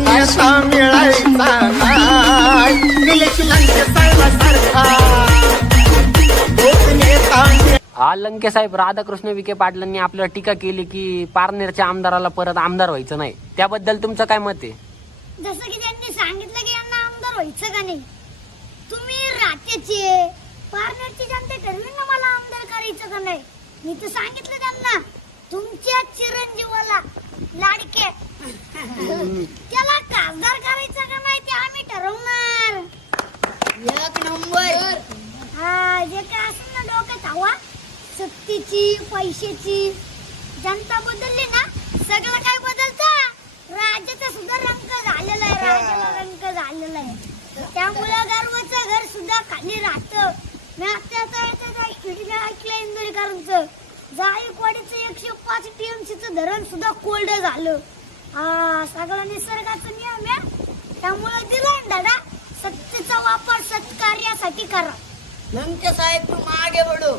नेता मिळायचा निलेश साहेबासारखा. हा लंके साहेब राधाकृष्ण विखे पाटलांनी आपल्याला टीका केली की पारनेरच्या आमदाराला परत आमदार व्हायचं नाही. त्याबद्दल तुमचं काय मत आहे? जसं की त्यांनी सांगितलं की यांना आमदार व्हायचं का नाही? तुम्ही रात्याचे पारनेरची जनता ठरवी ना मला आमदार करायचं का नाही? मी तर सांगितलं त्यांना तुमच्या चिरंजीवाला लाडके. काय असेल ना डोक्यात हवा सक्तीची पैशाची. जनता बदलली ना सगळं काय बदलतं? राज्याचा सुद्धा रंग झालेला आहे राज्याला रंग झालेला आहे. त्यामुळे गर्वाचं घर सुद्धा खाली राहतं. मी आता ऐकलं इंदोरीकरांचं. जायकवाडीचं एकशे पाच टीएमसीचं धरण सुद्धा कोल्ड झालं. हा सगळं निसर्गाचं नियम आहे. त्यामुळे ನಮ್ಗೆ ಸಾಯ್ತು ಮಾಗೆ ಬಡು.